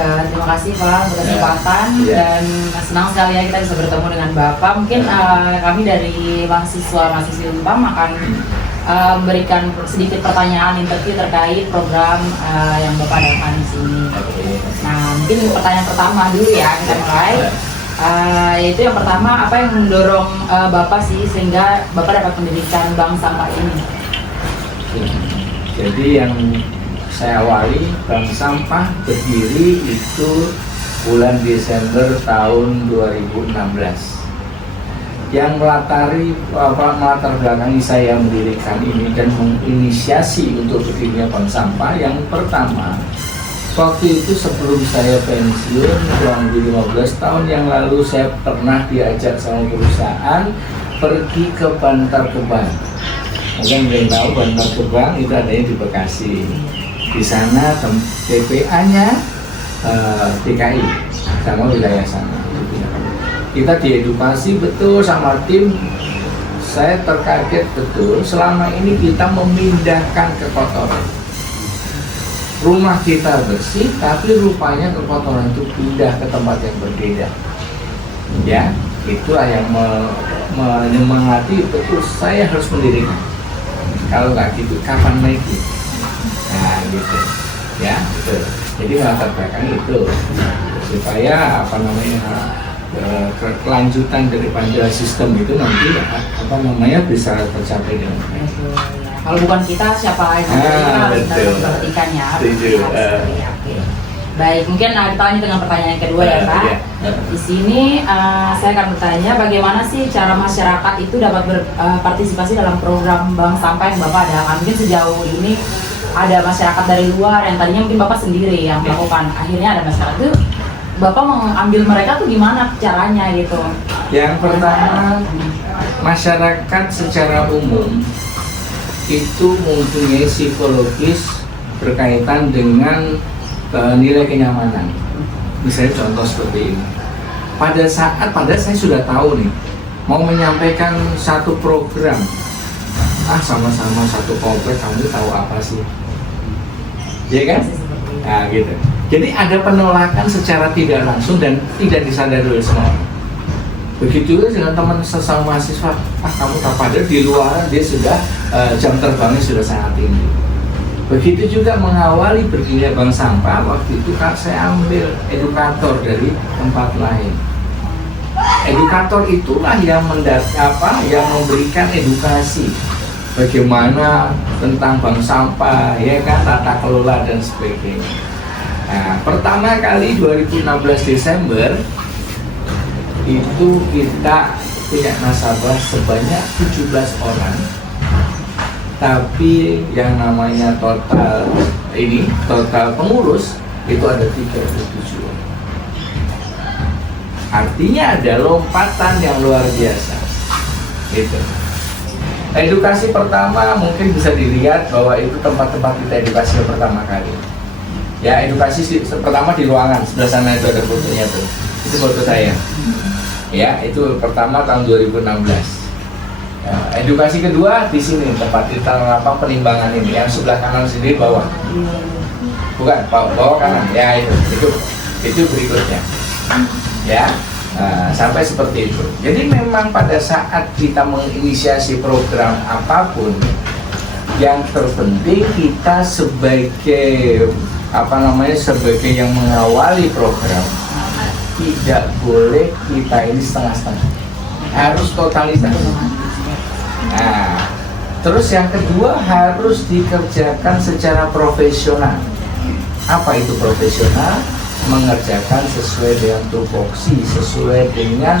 Terima kasih Pak untuk kesempatan dan senang sekali ya kita bisa bertemu dengan Bapak. Mungkin kami dari mahasiswa-mahasiswi Unpam akan memberikan sedikit pertanyaan interview terkait program yang Bapak adakan di sini. Nah, mungkin pertanyaan pertama dulu ya kita mulai. Yaitu yang pertama, apa yang mendorong Bapak sih sehingga Bapak dapat mendirikan Bank Sampah ini? Jadi yang saya awali Bank Sampah berdiri itu bulan Desember tahun 2016. Yang melatar belakangi saya mendirikan ini dan menginisiasi untuk berdirinya Bank Sampah, yang pertama, waktu itu sebelum saya pensiun kurang lebih 15 tahun yang lalu, saya pernah diajak sama perusahaan pergi ke Bantar Gebang. Mungkin yang tahu Bantar Gebang itu adanya di Bekasi. Di sana TPA-nya DKI sama wilayah sana. Kita diedukasi betul sama tim. Saya terkaget betul, selama ini kita memindahkan kekotoran. Rumah kita bersih, tapi rupanya kekotoran itu pindah ke tempat yang berbeda. Ya, itulah yang menyemangati betul saya harus mendirikan. Kalau nggak gitu, kapan lagi? Nah, gitu. Ya, betul. Jadi latar belakang itu supaya kelanjutan daripada sistem itu nanti bisa tercapai dengan baik. Kalau bukan kita, siapa lagi? Kita harus memperhatikan ya. Baik, mungkin kita lanjut dengan pertanyaan yang kedua ya Pak. Di sini saya akan bertanya, bagaimana sih cara masyarakat itu dapat berpartisipasi dalam program Bank Sampah yang Bapak adakan? Mungkin sejauh ini ada masyarakat dari luar yang tadinya mungkin Bapak sendiri yang melakukan, akhirnya ada masyarakat itu Bapak mengambil mereka tuh gimana caranya gitu? Yang pertama, masyarakat secara umum itu mempunyai psikologis berkaitan dengan nilai kenyamanan. Misalnya contoh seperti ini. Padahal saya sudah tahu nih, mau menyampaikan satu program, sama-sama satu komplek, kamu tahu apa sih? Ya kan? Nah gitu. Jadi ada penolakan secara tidak langsung dan tidak disadari oleh semua orang. Begitu juga dengan teman sesama mahasiswa, kamu tak padahal di luar dia sudah jam terbangnya sudah sangat tinggi. Begitu juga mengawali berdirinya Bank Sampah, waktu itu kan saya ambil edukator dari tempat lain. Edukator itulah yang memberikan edukasi bagaimana tentang Bank Sampah, ya kan, tata kelola dan sebagainya. Nah, pertama kali 2016 Desember itu kita punya nasabah sebanyak 17 orang, tapi yang namanya total pengurus itu ada 37 orang. Artinya ada lompatan yang luar biasa. Gitu. Edukasi pertama mungkin bisa dilihat bahwa itu tempat-tempat kita edukasi pertama kali. Ya, edukasi pertama di ruangan sebelah sana itu ada fotonya tuh. Itu foto saya. Ya, itu pertama tahun 2016. Ya, edukasi kedua di sini tempat kita penimbangan ini, yang sebelah kanan sendiri bawah. Bukan, bawah kanan. Ya, itu berikutnya. Ya. Sampai seperti itu. Jadi memang pada saat kita menginisiasi program apapun, yang terpenting kita sebagai sebagai yang mengawali program, tidak boleh kita ini setengah-setengah, harus totalitas. Nah, terus yang kedua harus dikerjakan secara profesional. Apa itu profesional? Mengerjakan sesuai dengan tupoksi, sesuai dengan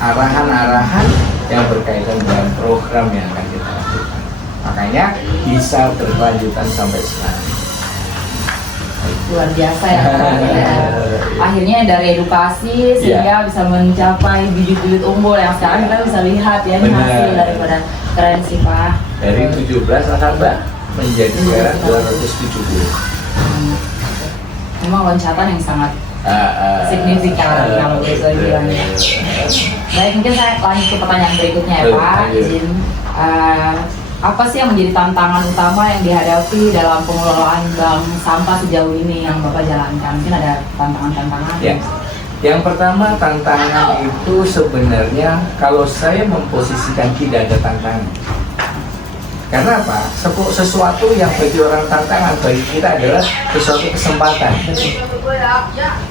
arahan-arahan yang berkaitan dengan program yang akan kita lakukan. Makanya bisa berkelanjutan sampai sekarang. Luar biasa ya Pak. Akhirnya dari edukasi sehingga bisa mencapai bibit-bibit unggul yang sekarang kita bisa lihat ya, ini hasil daripada. Keren sih Pak. Dari 17 nasabah menjadi sekarang 270. Memang loncatan yang sangat signifikan kalau bisa bilangnya. Baik, mungkin saya lanjut ke pertanyaan berikutnya ya Pak. Izin. apa sih yang menjadi tantangan utama yang dihadapi dalam pengelolaan bank sampah sejauh ini yang Bapak jalankan? Mungkin ada tantangan-tantangan? Ya. Yang pertama, tantangan itu sebenarnya kalau saya memposisikan tidak ada tantangan. Karena apa? Sesuatu yang bagi orang tantangan, bagi kita adalah sesuatu kesempatan.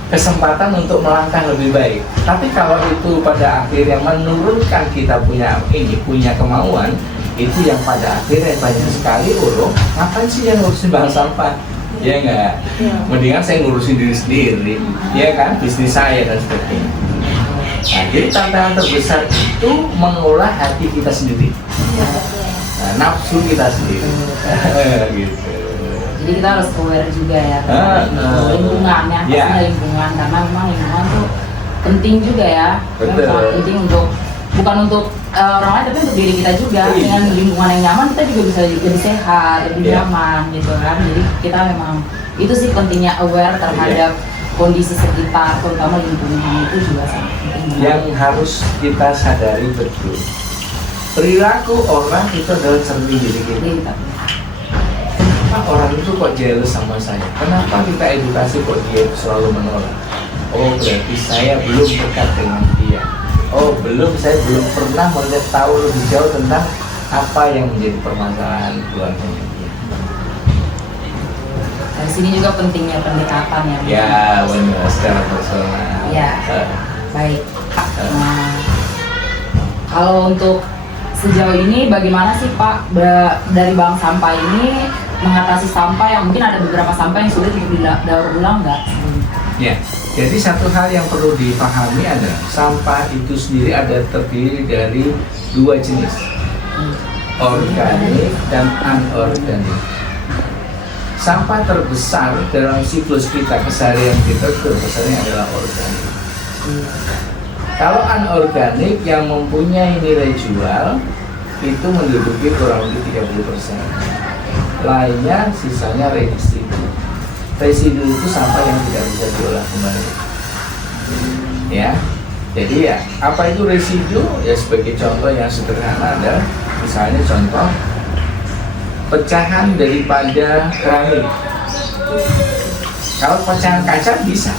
Kesempatan untuk melangkah lebih baik. Tapi kalau itu pada akhirnya menurunkan kita punya kemauan, itu yang pada akhirnya banyak sekali ngapain sih yang ngurusin bank sampah? Ya enggak? Mendingan saya ngurusin diri sendiri, ya kan? Bisnis saya dan sebagainya. Nah, jadi tantangan terbesar itu mengolah hati kita sendiri. Nah, nafsu kita sendiri. Gitu. Jadi kita harus aware juga ya lingkungan yang pastinya lingkungan, karena memang lingkungan tuh penting juga ya. Betul. Sangat penting bukan untuk orang lain tapi untuk diri kita juga. Dengan lingkungan yang nyaman kita juga bisa lebih sehat, lebih nyaman gitu kan. Jadi kita memang itu sih pentingnya aware terhadap kondisi sekitar, terutama lingkungan itu juga sangat penting. Yang harus kita sadari betul, perilaku orang itu adalah cermin diri kita. Kenapa orang itu kok jealous sama saya? Kenapa kita edukasi kok dia selalu menolak? Oh, berarti saya belum dekat dengan dia. Oh, saya belum pernah melihat tahu lebih jauh tentang apa yang menjadi permasalahan keluarganya dia. Dari sini juga pentingnya pendekatan ya. Ya, benar, secara personal. Ya, baik. Nah, kalau untuk sejauh ini bagaimana sih Pak dari bank sampah ini mengatasi sampah yang mungkin ada beberapa sampah yang sulit untuk didaur ulang nggak? Ya, jadi satu hal yang perlu dipahami adalah sampah itu sendiri ada terdiri dari dua jenis, organik dan anorganik. Sampah terbesar dalam siklus kita, keseharian kita terbesarnya adalah organik. Kalau anorganik yang mempunyai nilai jual itu menduduki kurang lebih 30%. Lainnya sisanya residu. Residu itu sampah yang tidak bisa diolah kembali. Ya. Jadi ya, apa itu residu? Ya sebagai contoh yang sederhana adalah misalnya contoh pecahan daripada keramik. Kalau pecahan kaca bisa.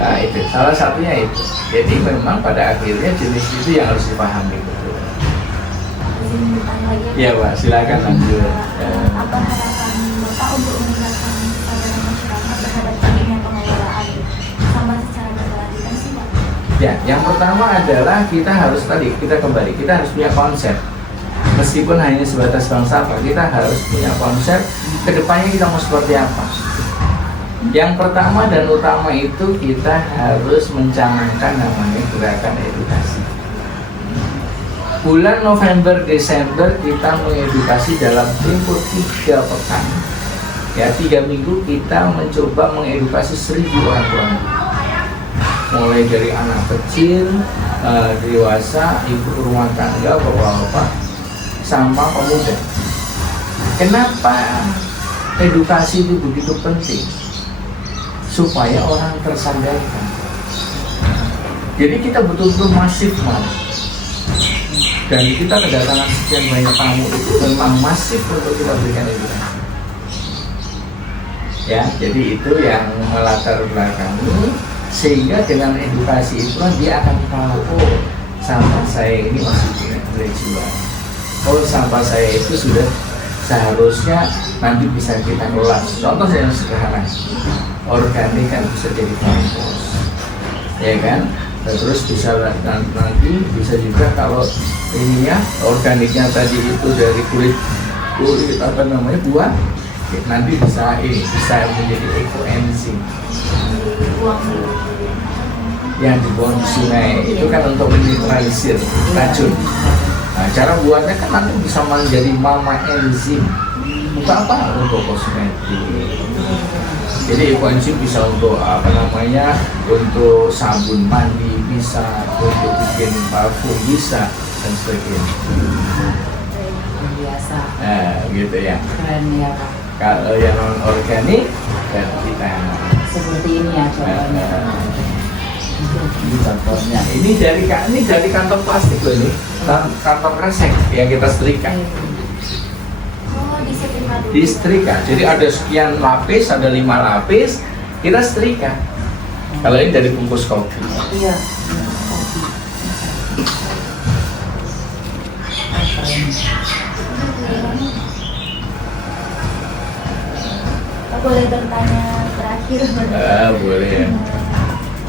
Nah, itu salah satunya itu. Jadi memang pada akhirnya jenis itu yang harus dipahami betul. Iya Pak, silakan lanjut. Apa harapan Bapak untuk meningkatkan kesadaran masyarakat terhadap pentingnya pengelolaan sampah secara berkelanjutan sih Pak? Ya, yang pertama adalah kita harus punya konsep. Meskipun hanya sebatas bank sampah, kita harus punya konsep kedepannya kita mau seperti apa. Yang pertama dan utama itu kita harus mencanangkan namanya gerakan edukasi. Bulan November, Desember kita mengedukasi dalam tempo 3 pekan. Ya, 3 minggu kita mencoba mengedukasi 1000 orang tua. Mulai dari anak kecil, dewasa, ibu rumah tangga, bapak-bapak, sama pemuda. Kenapa edukasi itu begitu penting? Supaya orang tersadarkan. Jadi kita betul-betul masif dan kita kedatangan sekian banyak tamu itu memang masif untuk kita berikan edukasi. Ya, jadi itu yang melatar belakangi, sehingga dengan edukasi itu dia akan tahu, oh sampah saya ini masih punya nilai jual. Oh sampah saya itu sudah seharusnya nanti bisa kita kelola. Contoh yang sederhana, organik kan bisa jadi kompos, ya kan? Terus bisa nanti bisa juga kalau ininya organiknya tadi itu dari kulit apa namanya buah, nanti bisa menjadi ekoenzim yang dibuang di sungai itu kan untuk menetralisir racun. Nah, cara buatnya kan nanti bisa menjadi mama enzim. Bukan apa untuk kosmetik. Jadi ekoenzim bisa untuk untuk sabun mandi, bisa untuk bikin parfum, bisa dan sebagainya. Biasa. Nah, gitu ya. Keren ya Pak. Kalau yang non organik dan kita seperti ini ya contohnya. Ini contohnya. Ini dari kantong plastik loh ini. Kantong kresek yang kita setrika. Oh, disetrika dulu. Disetrika. Jadi ada sekian lapis, ada 5 lapis, kita setrika. Kalau ini dari bungkus kopi. Iya. Aku boleh bertanya terakhir? Boleh ya.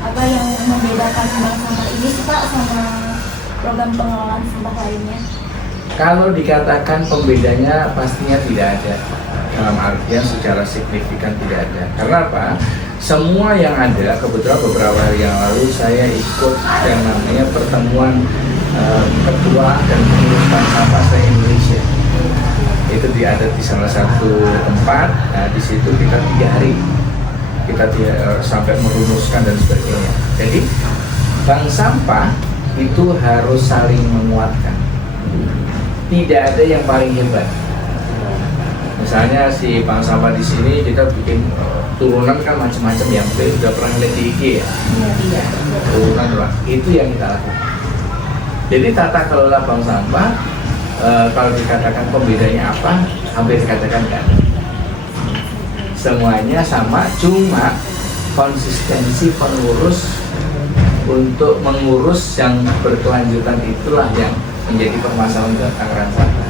Apa yang membedakan bank sampah ini sih Pak sama program pengelolaan sampah lainnya? Kalau dikatakan pembedanya pastinya tidak ada. Dalam artian secara signifikan tidak ada. Karena apa? Semua yang ada, kebetulan beberapa hari yang lalu saya ikut yang namanya pertemuan ketua dan pengurus bank sampah se-Indonesia. Itu ada di salah satu tempat. Nah, di situ kita 3 hari kita sampai merumuskan dan sebagainya. Jadi bank sampah itu harus saling menguatkan. Tidak ada yang paling hebat. Misalnya si bank sampah di sini kita bikin turunan kan macam-macam ya. Mungkin sudah pernah lihat di IG ya. Iya. Turunan lah. Itu yang kita lakukan. Jadi tata kelola bank sampah kalau dikatakan pembedanya apa, hampir dikatakan kan. Semuanya sama, cuma konsistensi pengurus untuk mengurus yang berkelanjutan itulah yang menjadi permasalahan di Tangerang Selatan.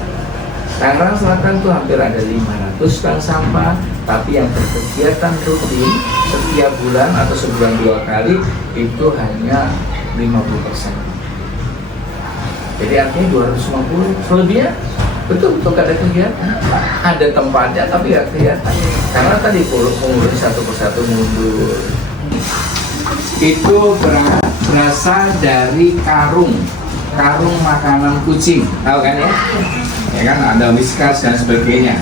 Tangerang Selatan itu hampir ada 500 bank sampah, tapi yang berkegiatan rutin setiap bulan atau sebulan 2 kali itu hanya 50%. Jadi artinya 250, selebihnya betul gak ada kegiatan. Ada tempatnya tapi gak kegiatan. Karena tadi pengurus satu persatu mundur. Itu berasal dari karung makanan kucing, tahu kan ya? Ya kan ada Whiskas dan sebagainya.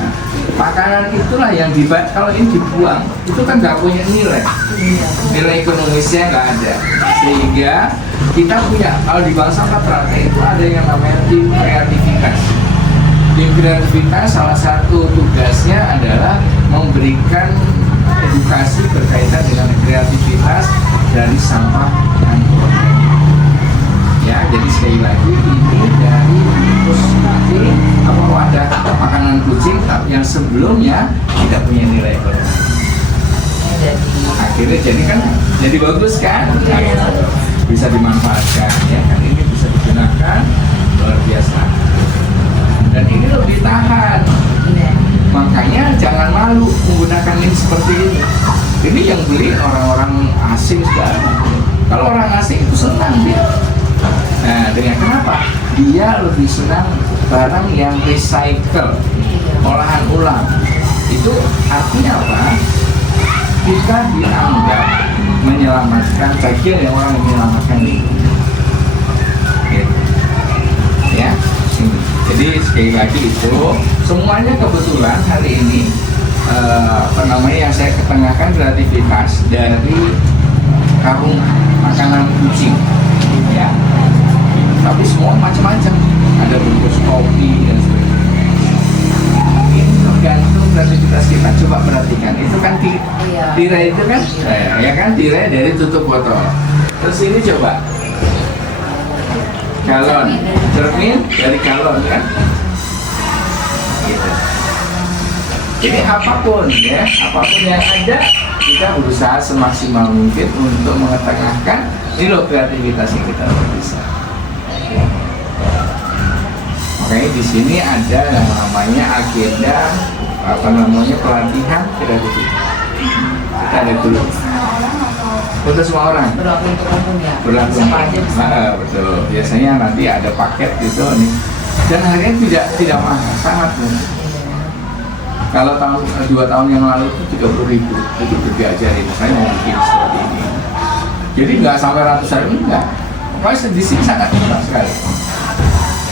Nah, makanan itulah yang kalau ini dibuang, itu kan nggak punya nilai ekonomisnya nggak ada. Sehingga kita punya, kalau di bank sampah Trate itu ada yang namanya tim kreativitas. Tim kreativitas salah satu tugasnya adalah memberikan edukasi berkaitan dengan kreativitas dari sampah dan organik. Ya, jadi sekali lagi ini dari bungkus kucing wadah makanan kucing yang sebelumnya tidak punya nilai ekonomi. Akhirnya jadi kan jadi bagus kan? Bisa dimanfaatkan ya kan, ini bisa digunakan luar biasa. Dan ini lebih tahan. Makanya jangan malu menggunakan ini seperti ini. Ini yang beli orang-orang asing sekarang. Kalau orang asing itu senang dia. Nah, dengan kenapa? Dia lebih senang barang yang recycle, olahan ulang. Itu artinya apa? Kita dianggap menyelamatkan bagian yang orang menyelamatkan lingkungan. Gitu. Ya. Jadi sekali lagi itu semuanya kebetulan hari ini yang saya ketengahkan kreativitas dari karung makanan kucing. Ya. Tapi semua macam-macam, ada bungkus kopi dan sebagainya. Ini tergantung kreativitas kita. Coba perhatikan, itu kan tirai itu kan, ya kan tirai dari tutup botol. Terus ini coba galon, cermin dari galon kan. Gitu. Jadi apapun yang ada, kita berusaha semaksimal mungkin untuk mengetengahkan ini loh kreativitas yang kita bisa. Oke, di sini ada yang namanya agenda pelatihan kreativitas. Kita ada dulu. Untuk semua orang. Berlaku untuk umum ya. Berlaku. Siapa aja bisa. Betul. Biasanya nanti ada paket gitu nih. Dan harganya tidak mahal, sangat murah. Kalau 2 tahun yang lalu itu 30.000, itu udah diajarin saya mau bikin seperti ini. Jadi nggak sampai ratusan ribu, enggak. Pokoknya di sini sangat murah sekali.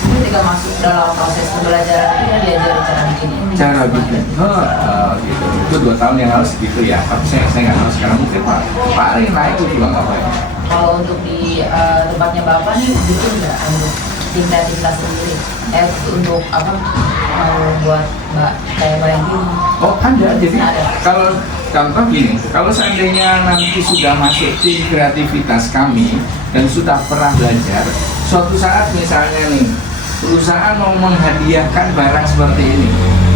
Ini juga masuk dalam proses pembelajaran kita diajar cara bikin ini. Cara bikin, gitu. Itu 2 tahun yang lalu segitu ya. Tapi saya nggak tahu sekarang mungkin paling naik itu juga nggak banyak. Kalau untuk di tempatnya Bapak nih bikin nggak untuk tim kreativitas sendiri? Untuk apa? Buat kayak bayang gini. Oh ada, jadi ada. kalau contoh gini, kalau seandainya nanti sudah masuk tim kreativitas kami dan sudah pernah belajar, suatu saat misalnya nih perusahaan mau menghadiahkan barang seperti ini,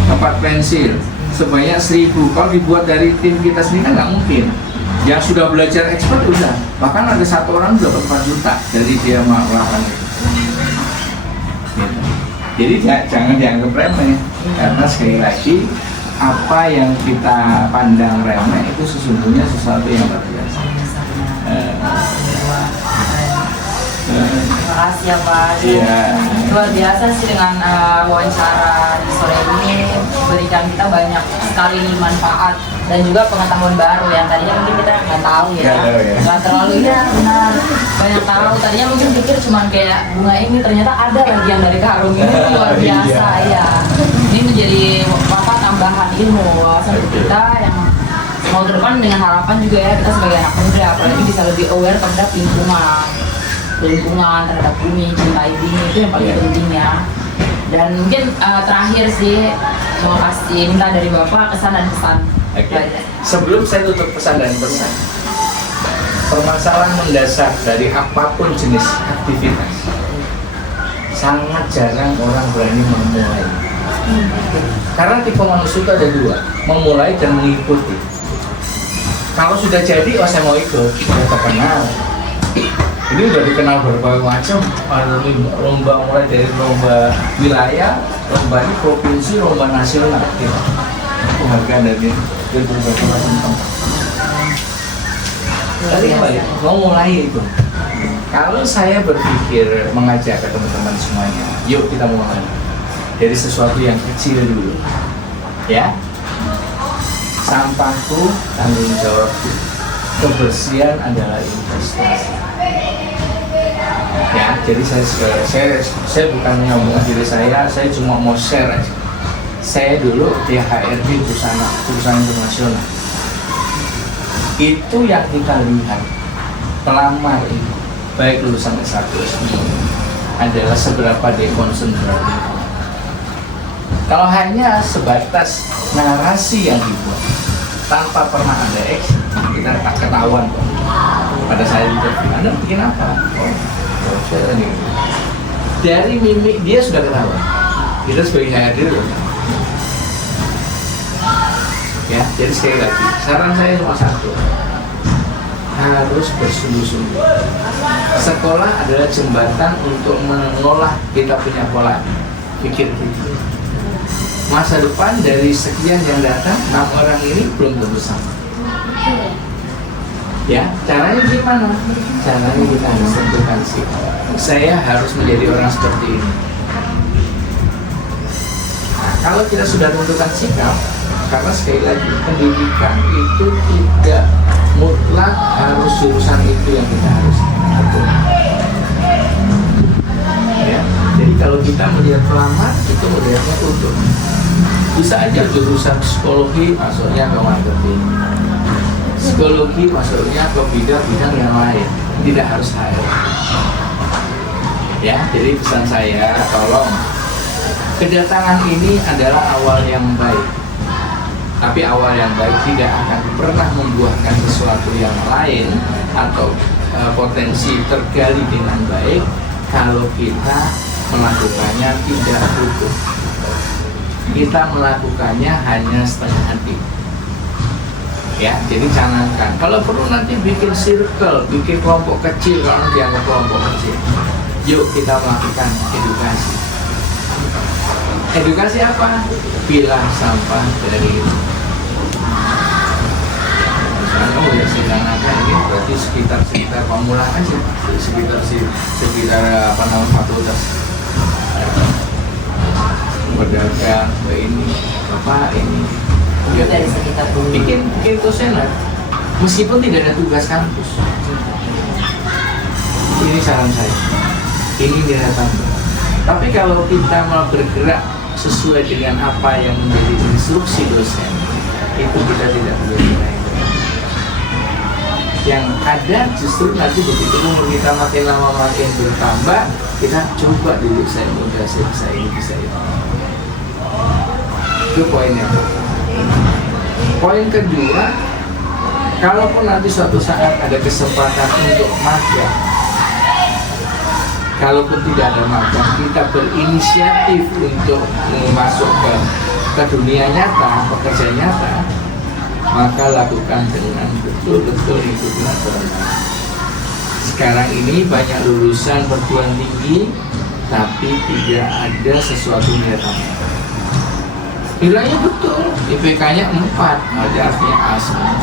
tempat pensil sebanyak 1.000, kalau dibuat dari tim kita sendiri kan nggak mungkin. Yang sudah belajar expert udah, bahkan ada satu orang dapat 4 juta dari dia melakukan itu. Gitu. Jadi jangan dianggap remeh, karena sekali lagi apa yang kita pandang remeh itu sesungguhnya sesuatu yang luar biasa. Terima kasih ya Pak. Iya. Luar biasa sih dengan wawancara di sore ini, berikan kita banyak sekali nih manfaat dan juga pengetahuan baru yang tadinya mungkin kita nggak tahu ya, Nggak tahu ya. nggak terlalu ya benar banyak tahu. Tadinya mungkin pikir cuman kayak bunga ini, ternyata ada lagi yang dari karung ini, luar biasa ya. Ini menjadi apa tambahan ilmu wawasan untuk kita yang mau ke depan, dengan harapan juga ya kita sebagai anak muda apalagi bisa lebih aware terhadap lingkungan, terhadap bumi, cintai bumi, itu yang paling penting ya. Dan mungkin terakhir sih mau kasih minta dari Bapak kesan dan pesan. Oke. Sebelum saya tutup pesan dan pesan, permasalahan mendasar dari apapun jenis aktivitas, sangat jarang orang berani memulai. Karena tipe manusia itu ada 2, memulai dan mengikuti. Kalau sudah jadi, oh saya mau ikut, sudah terkenal. Ini udah dikenal berbagai macam, lomba mulai dari lomba wilayah, lomba ini provinsi, lomba nasional. Penghargaan dari berbagai macam tempat. Tadi kembali, mau mulai itu. Kalau saya berpikir mengajak ke teman-teman semuanya, yuk kita mulai dari sesuatu yang kecil dulu, ya. Sampahku tanggung jawabku, kebersihan adalah investasi. Ya, jadi saya bukan ngomong diri saya cuma mau share aja. Saya dulu di HRD perusahaan internasional. Itu yang kita lihat, pelamar itu, baik lulusan S1 S2 adalah seberapa dia concern berarti. Kalau hanya sebatas narasi yang dibuat tanpa pernah ada action, kita tak ketahuan kok. Pada saya interview, Anda bikin apa? Dari mimik dia sudah ketahuan. Kita sebagai HRD dulu. Ya, jadi sekali lagi, saran saya cuma satu, harus bersungguh-sungguh. Sekolah adalah jembatan untuk mengolah kita punya pola pikir kita. Masa depan dari sekian yang datang, 6 orang ini belum tentu sama. Ya, caranya gimana? Caranya kita harus tentukan sikap. Saya harus menjadi orang seperti ini. Nah, kalau kita sudah tentukan sikap, karena sekali lagi pendidikan itu tidak mutlak harus jurusan itu yang kita harus atur. Ya, jadi kalau kita melihat pelamar itu melihatnya utuh. Bisa aja jurusan psikologi masuknya ke marketing, psikologi masuknya ke bidang-bidang yang lain, tidak harus HR. Ya, jadi pesan saya, tolong, kedatangan ini adalah awal yang baik, tapi awal yang baik tidak akan pernah membuahkan sesuatu yang lain atau potensi tergali dengan baik kalau kita melakukannya tidak utuh. Kita melakukannya hanya setengah hati. Ya, jadi canangkan. Kalau perlu nanti bikin circle, bikin kelompok kecil, kalau dianggap kelompok kecil. Yuk kita melakukan edukasi. Edukasi apa? Pilah sampah dari itu. Misalnya kamu lihat sedangkan ini berarti sekitar Pamulang aja, sekitar apa namanya fakultas. Pedagang, ini, bapak ini. Ya, dari sekitar dulu. Bikin kuesioner, meskipun tidak ada tugas kampus. Ini saran saya. Ini nilai tambah. Tapi kalau kita mau bergerak sesuai dengan apa yang menjadi instruksi dosen, itu kita tidak boleh nilai. Yang ada justru nanti begitu umur kita makin lama makin bertambah, kita coba dulu saya muda, saya bisa ini, bisa itu. Itu poinnya. Poin kedua, kalaupun nanti suatu saat ada kesempatan untuk magang, kalaupun tidak ada magang, kita berinisiatif untuk masuk ke dunia nyata, pekerja nyata, maka lakukan dengan betul-betul ikuti aturan. Sekarang ini banyak lulusan perguruan tinggi, tapi tidak ada sesuatu nilai. Nilainya betul, IPK-nya 4, ada artinya A semua.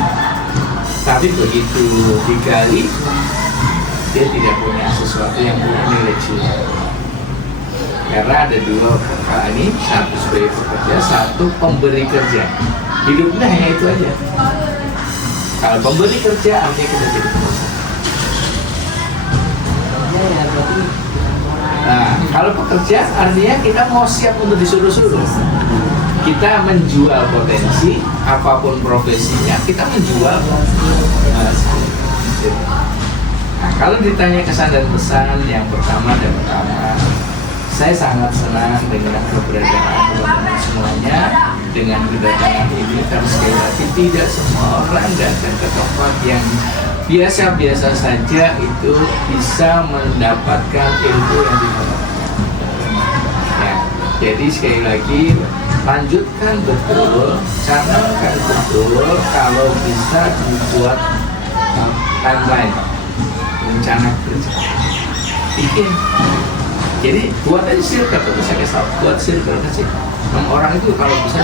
Tapi begitu digali, dia tidak punya sesuatu yang punya nilai jiwa. Karena ada dua kakak ini, satu sebagai pekerja, satu pemberi kerja. Hidupnya hanya itu aja. Kalau pemberi kerja artinya kita jadi pekerja. Nah, kalau pekerja artinya kita mau siap untuk disuruh-suruh. Kita menjual potensi, apapun profesinya, kita menjual. Nah, kalau ditanya kesan dan pesan, yang pertama, saya sangat senang dengan keberadaan teman-teman semuanya, dengan kedatangan ini, karena sekali lagi tidak semua orang datang ke tempat yang biasa-biasa saja itu bisa mendapatkan ilmu yang diharapkan. Ya, jadi sekali lagi lanjutkan betul, canangkan betul, kalau bisa dibuat timeline, rencana kerja, bikin. Jadi buat aja circle, itu saya kasih tahu, buat circle kecil. Orang itu kalau bisa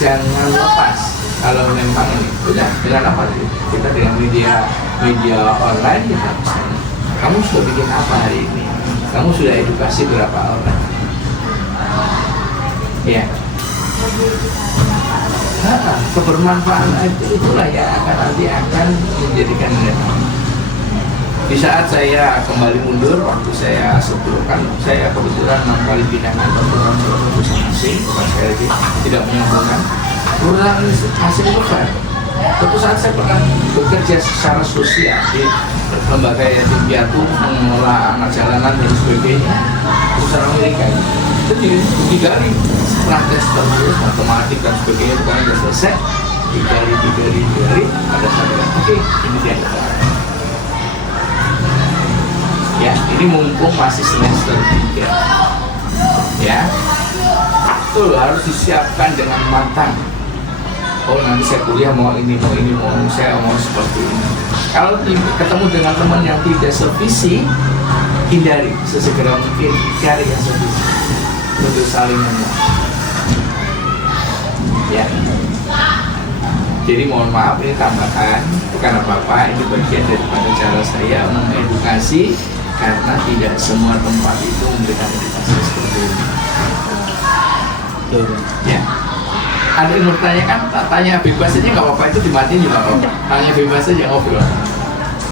jangan lepas. Kalau memang ini, udah dengan apa sih? Kita dengan media online kita bisa. Kamu sudah bikin apa hari ini? Kamu sudah edukasi berapa orang? Ya. Kebermanfaatan itulah yang nanti akan menjadikan nilai. Di saat saya kembali mundur, waktu saya sebelumkan, saya kebetulan 6 kali pindah kantor ke perusahaan asing, bukan sekali lagi tidak menyambungkan. Perusahaan asing besar. Suatu saat saya pernah bekerja secara sosial di lembaga yatim piatu, mengelola anak jalanan dan sebagainya, perusahaan Amerika. Itu digali setelah tes terus matematik dan sebagainya, bukan sudah selesai, digali, pada saat itu, oke, ini dia. Ya, ini mumpung masih semester 3. Ya, betul, harus disiapkan dengan matang. Oh, nanti saya kuliah mau ini, saya mau seperti ini. Kalau ketemu dengan teman yang tidak sevisi, hindari sesegera mungkin, cari yang sevisi untuk saling menguatkan. Ya. Jadi mohon maaf, ini tambahan, bukan apa-apa, ini bagian daripada cara saya mengedukasi, karena tidak semua tempat itu memberikan edukasi seperti ini. Ya. Ada yang mau tanyakan, tanya bebas aja nggak apa-apa, itu dimatiin juga nggak apa-apa. Tanya bebas aja, ngobrol.